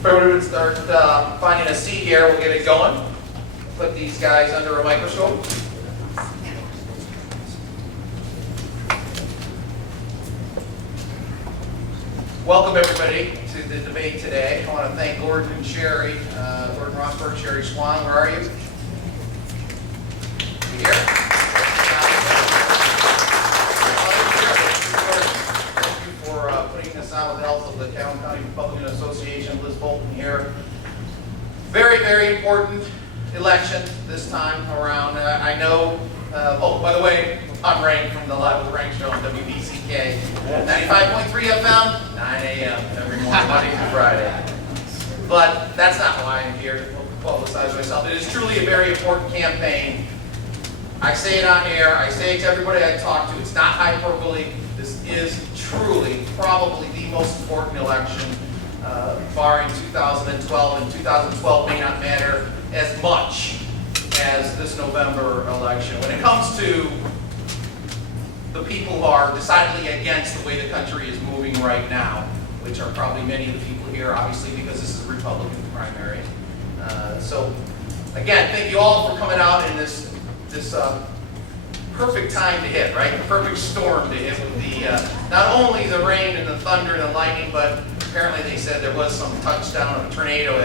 If everybody would start finding a seat here, we'll get it going. Put these guys under a microscope. Welcome everybody to the debate today. I want to thank Gordon and Sherry, Gordon Rosberg, Sherry Swan. Where are you? You here? Thank you for putting this on with the help of the Calhoun County Republican Association. Liz Bolton here. Very, very important election this time around. I know, oh, by the way, I'm Rank from the Live with Rank show on WBCK. 95.3 FM, 9 a.m. every morning, Monday through Friday. But that's not why I'm here to publicize myself. It is truly a very important campaign. I say it on air, I say it to everybody I talk to. It's not hyperbole. This is truly, probably the most important election, barring 2012. And 2012 may not matter as much as this November election. When it comes to the people who are decidedly against the way the country is moving right now, which are probably many of the people here, obviously, because this is a Republican primary. So, again, thank you all for coming out in this perfect time to hit, right? The perfect storm to hit with the, not only the rain and the thunder and the lightning, but apparently they said there was some touchdown of a tornado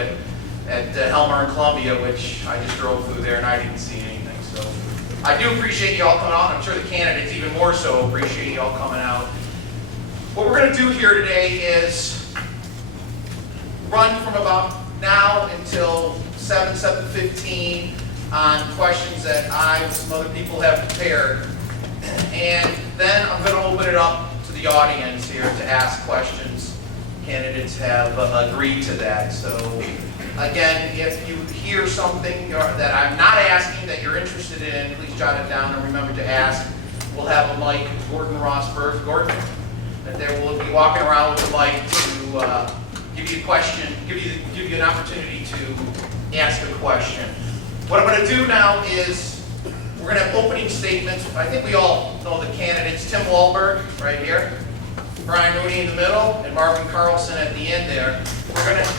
at Helmer and Columbia, which I just drove through there and I didn't see anything. So I do appreciate you all coming out. I'm sure the candidates even more so appreciate you all coming out. What we're going to do here today is run from about now until 7:15 on questions that I and some other people have prepared. And then I'm going to open it up to the audience here to ask questions. Candidates have agreed to that. So again, if you hear something that I'm not asking that you're interested in, please jot it down and remember to ask. We'll have a mic, Gordon Rosberg. Gordon, that there will be walking around with the mic to give you a question, give you an opportunity to ask a question. What I'm going to do now is we're going to have opening statements. I think we all know the candidates. Tim Walberg, right here. Brian Rooney in the middle, and Marvin Carlson at the end there. We're going to...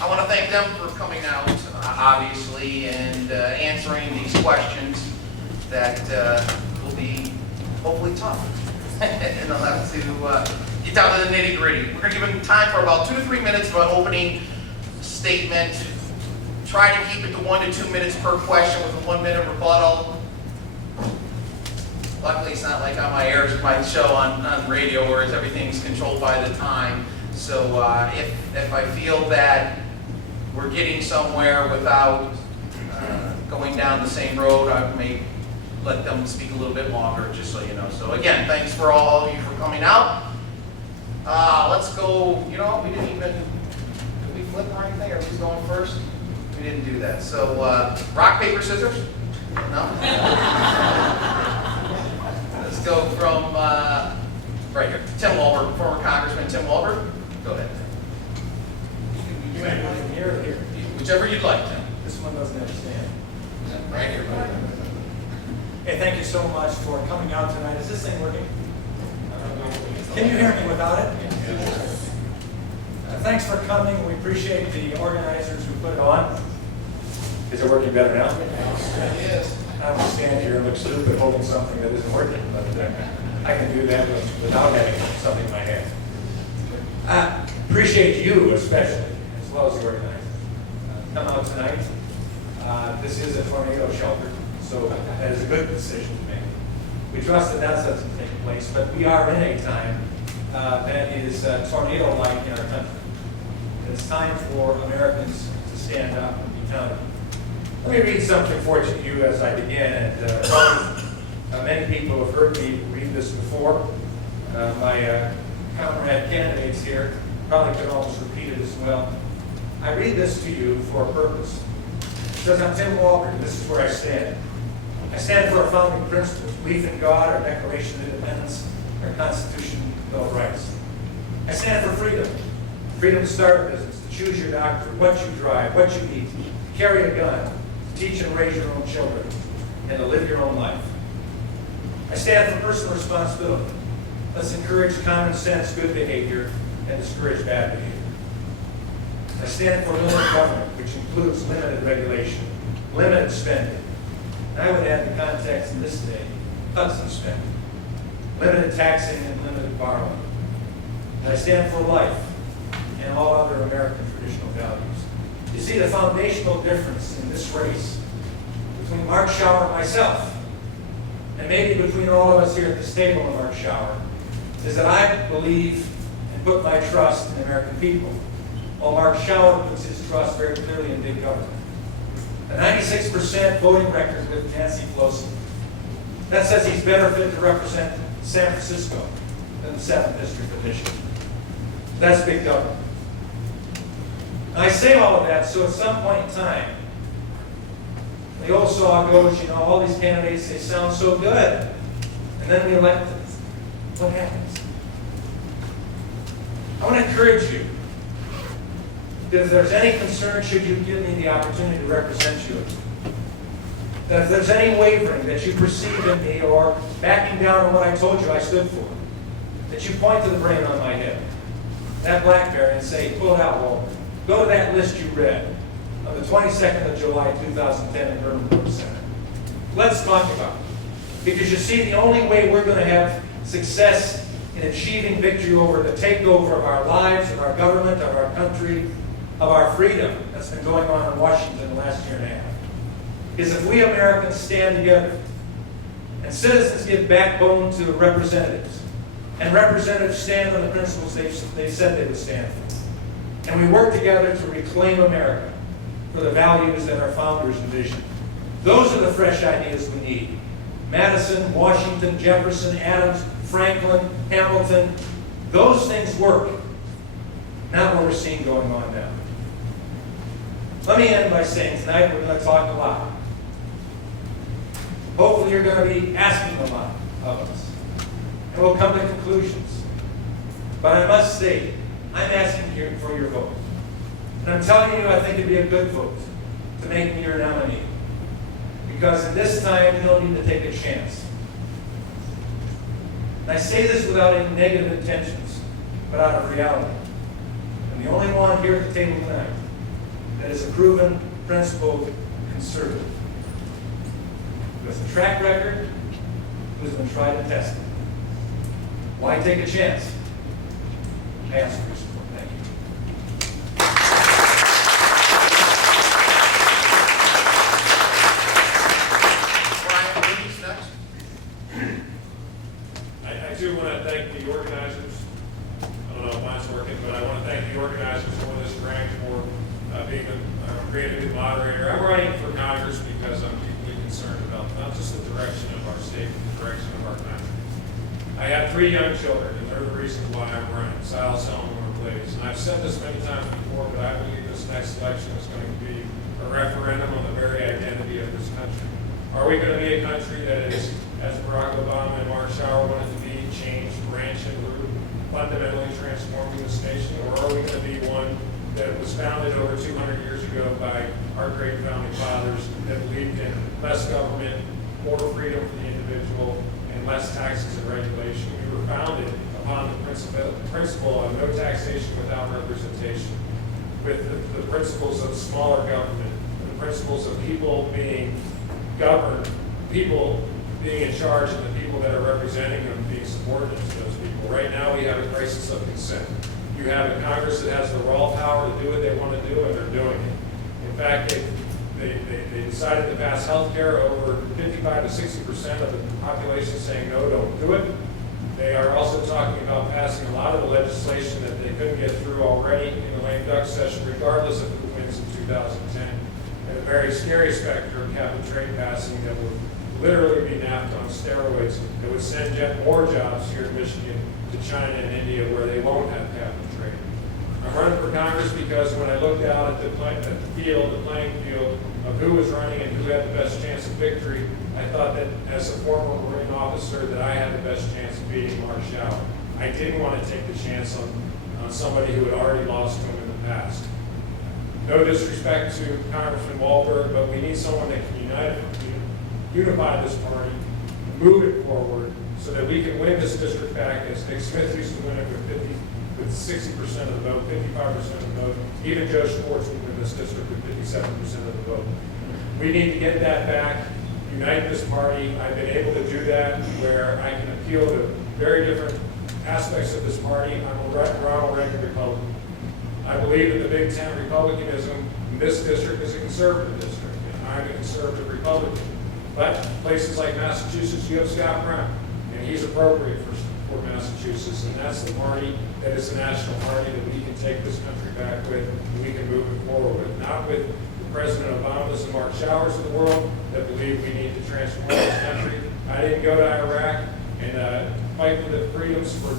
I want to thank them for coming out, obviously, and answering these questions that will be hopefully tough. And they'll have to get down to the nitty-gritty. We're going to give them time for about 2 to 3 minutes of an opening statement. Try to keep it to 1 to 2 minutes per question with a 1-minute rebuttal. Luckily, it's not like on my show on radio where everything's controlled by the time. So if I feel that we're getting somewhere without going down the same road, I may let them speak a little bit longer, just so you know. So again, thanks for all of you for coming out. Let's go, you know, we didn't even, did we flip or anything? Are we going first? We didn't do that. So rock, paper, scissors? No? Let's go from right here. Tim Walberg, former Congressman Tim Walberg. Go ahead. You may want from here or here. Whichever you'd like, Tim. This one doesn't understand. Right here. Hey, thank you so much for coming out tonight. Is this thing working? Can you hear me without it? Yes. Thanks for coming. We appreciate the organizers who put it on. Is it working better now? It is. I would stand here and look stupid holding something that isn't working, but I can do that without having something in my hand. I appreciate you especially, as well as the organizers. Come out tonight. This is a tornado shelter, so that is a good decision to make. We trust that that doesn't take place, but we are in a time that is tornado-like in our country. It's time for Americans to stand up and be counted. Let me read something for you as I begin, and probably many people have heard me read this before. My comrade candidates here probably could almost repeat it as well. I read this to you for a purpose. It says, I'm Tim Walberg, and this is where I stand. I stand for our founding principles, belief in God, our Declaration of Independence, our Constitution, Bill of Rights. I stand for freedom. Freedom to start a business, to choose your doctor, what you drive, what you eat, to carry a gun, to teach and raise your own children, and to live your own life. I stand for personal responsibility. Let's encourage common sense, good behavior, and discourage bad behavior. I stand for limited government, which includes limited regulation, limited spending. And I would add the context in this day, cuts in spending, limited taxing and limited borrowing. And I stand for life and all other American traditional values. You see, the foundational difference in this race between Mark Schauer and myself, and maybe between all of us here at this table and Mark Schauer, is that I believe and put my trust in the American people, while Mark Schauer puts his trust very clearly in big government. A 96% voting record with Nancy Pelosi. That says he's better fit to represent San Francisco than the 7th District of Michigan. That's big government. And I say all of that so at some point in time, the old saw goes, you know, all these candidates, they sound so good. And then we elect them. What happens? I want to encourage you that if there's any concern, should you give me the opportunity to represent you, that if there's any wavering that you perceive in me or backing down on what I told you I stood for, that you point to the brain on my head, that BlackBerry, and say, pull it out, Walter. Go to that list you read on the 22nd of July, 2010 in Herman Center. Let's talk about it. Because you see, the only way we're going to have success in achieving victory over the takeover of our lives, of our government, of our country, of our freedom that's been going on in Washington the last year and a half, is if we Americans stand together and citizens give backbone to representatives, and representatives stand on the principles they said they would stand for. And we work together to reclaim America for the values that our founders envisioned. Those are the fresh ideas we need. Madison, Washington, Jefferson, Adams, Franklin, Hamilton, those things work. Not what we're seeing going on now. Let me end by saying tonight we're going to talk a lot. Hopefully you're going to be asking a lot of us. And we'll come to conclusions. But I must state, I'm asking here for your vote. And I'm telling you, I think it'd be a good vote to make me your nominee. Because in this time, you don't need to take a chance. And I say this without any negative intentions, but out of reality. I'm the only one here at the table tonight that is a proven, principled conservative. With a track record, who's been tried and tested. Why take a chance? I ask for your support. Thank you. Brian, please, next. I too want to thank the organizers. I don't know if mine's working, but I want to thank the organizers for this grant for being a creative moderator. I'm running for Congress because I'm deeply concerned about not just the direction of our state, but the direction of our country. I have 3 young children, and they're the reason why I'm running. Silas, Eleanor, Blaze. And I've said this many times before, but I believe this next election is going to be a referendum on the very identity of this country. Are we going to be a country that is, as Barack Obama and Mark Schauer wanted to be, changed, branch and root, fundamentally transforming this nation? Or are we going to be one that was founded over 200 years ago by our great founding fathers that believed in less government, more freedom for the individual, and less taxes and regulation? We were founded upon the principle of no taxation without representation, with the principles of smaller government, the principles of people being governed, people being in charge, and the people that are representing them being subordinate to those people. Right now we have a crisis of consent. You have a Congress that has the raw power to do what they want to do, and they're doing it. In fact, they decided to pass health care over 55 to 60% of the population saying no, don't do it. They are also talking about passing a lot of the legislation that they couldn't get through already in the lame duck session, regardless of who wins in 2010. And a very scary specter of cap and trade passing that would literally be NAFTA on steroids, that would send yet more jobs here in Michigan to China and India where they won't have cap and trade. I'm running for Congress because when I looked out at the playing field of who was running and who had the best chance of victory, I thought that as a former Marine officer that I had the best chance of beating Mark Schauer. I didn't want to take the chance on somebody who had already lost to him in the past. No disrespect to Congressman Walberg, but we need someone that can unify this party, move it forward, so that we can win this district back, as Nick Smith used to win it with 60% of the vote, 55% of the vote. Even Joe Schwartz would win this district with 57% of the vote. We need to get that back, unite this party. I've been able to do that where I can appeal to very different aspects of this party. I'm a Ronald Reagan Republican. I believe that the Big Ten Republicanism in this district is a conservative district, and I'm a conservative Republican. But places like Massachusetts, you have Scott Brown, and he's appropriate for Massachusetts, and that's the party that is the national party that we can take this country back with, and we can move it forward with. Not with the President Obamas and Mark Showers of the world that believe we need to transform this country. I didn't go to Iraq and fight for the freedoms for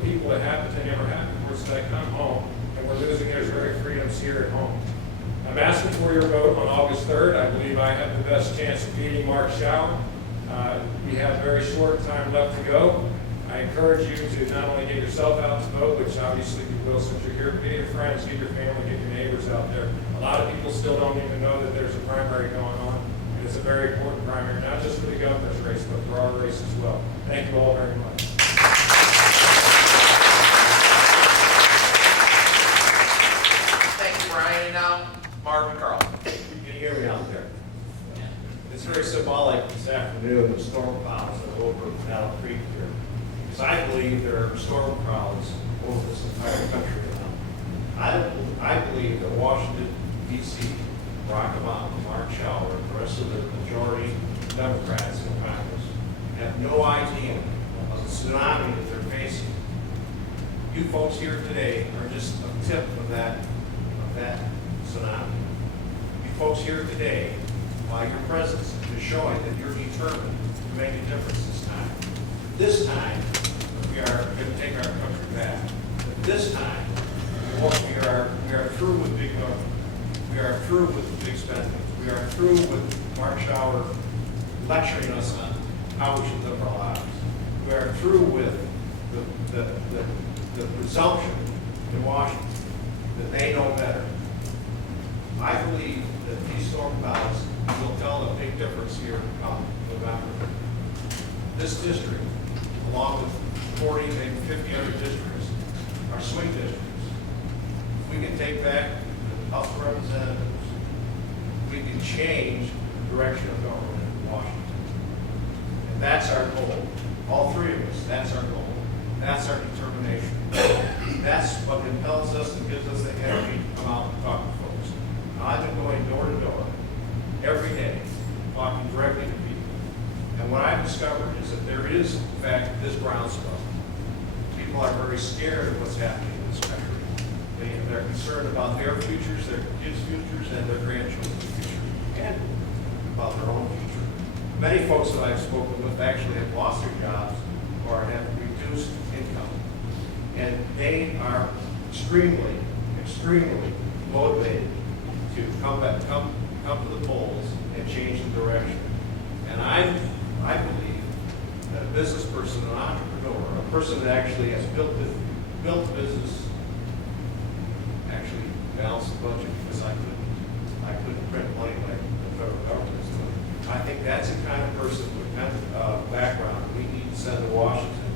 people that they never had before, so I come home, and we're losing those very freedoms here at home. I'm asking for your vote on August 3rd. I believe I have the best chance of beating Mark Shower. We have very short time left to go. I encourage you to not only get yourself out to vote, which obviously you will since you're here, but get your friends, get your family, get your neighbors out there. A lot of people still don't even know that there's a primary going on. And it's a very important primary, not just for the governor's race, but for our race as well. Thank you all very much. Thank you, Brian. And now, Marvin Carl. You can hear me out there. It's very symbolic this afternoon, the storm clouds that are over Battle Creek here. Because I believe there are storm clouds over this entire country now. I believe that Washington, D.C., Barack Obama, Mark Shower, and the rest of the majority Democrats in Congress have no idea of the tsunami that they're facing. You folks here today are just a tip of that tsunami. You folks here today, by your presence, is showing that you're determined to make a difference this time. This time, we are going to take our country back. But this time, we are through with big government. We are through with big spending. We are through with Mark Shower lecturing us on how we should live our lives. We are through with the presumption in Washington that they know better. I believe that these storm clouds will tell a big difference here come November. This district, along with 40, maybe 50 other districts, are swing districts. If we can take back the House of Representatives, we can change the direction of government in Washington. And that's our goal. All three of us, that's our goal. That's our determination. That's what impels us and gives us the energy to come out and talk to folks. Now, I've been going door to door every day, talking directly to people. And what I've discovered is that there is, in fact, this groundswell. People are very scared of what's happening in this country. They're concerned about their futures, their kids' futures, and their grandchildren's future, and about their own future. Many folks that I've spoken with actually have lost their jobs or have reduced income. And they are extremely, extremely motivated to come to the polls and change the direction. And I believe that a business person, an entrepreneur, a person that actually has built a business, actually balance the budget, because I couldn't print money like the federal government is doing. I think that's the kind of person with kind of background we need to send to Washington,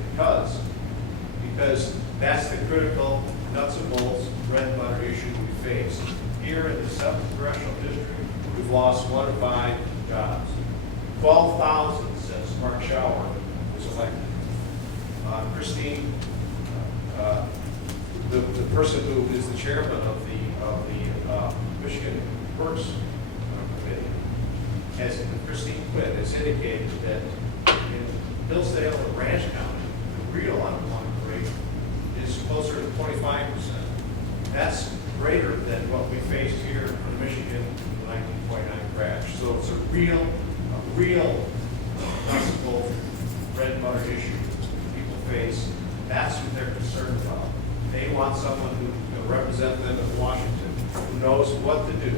because that's the critical nuts and bolts bread and butter issue we face. Here in the 7th Congressional District, we've lost 1 in 5 jobs. 12,000 since Mark Shower was elected. Christine, the person who is the chairman of the Michigan Works Committee, Christine Quinn, has indicated that in Hillsdale and Ranch County, the real unemployment rate is closer to 25%. That's greater than what we faced here in Michigan in the 1929 crash. So it's a real possible bread and butter issue people face. That's what they're concerned about. They want someone who can represent them in Washington, who knows what to do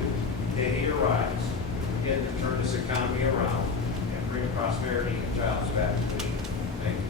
day he arrives, again, to turn this economy around and bring prosperity and jobs back to Michigan. Thank you.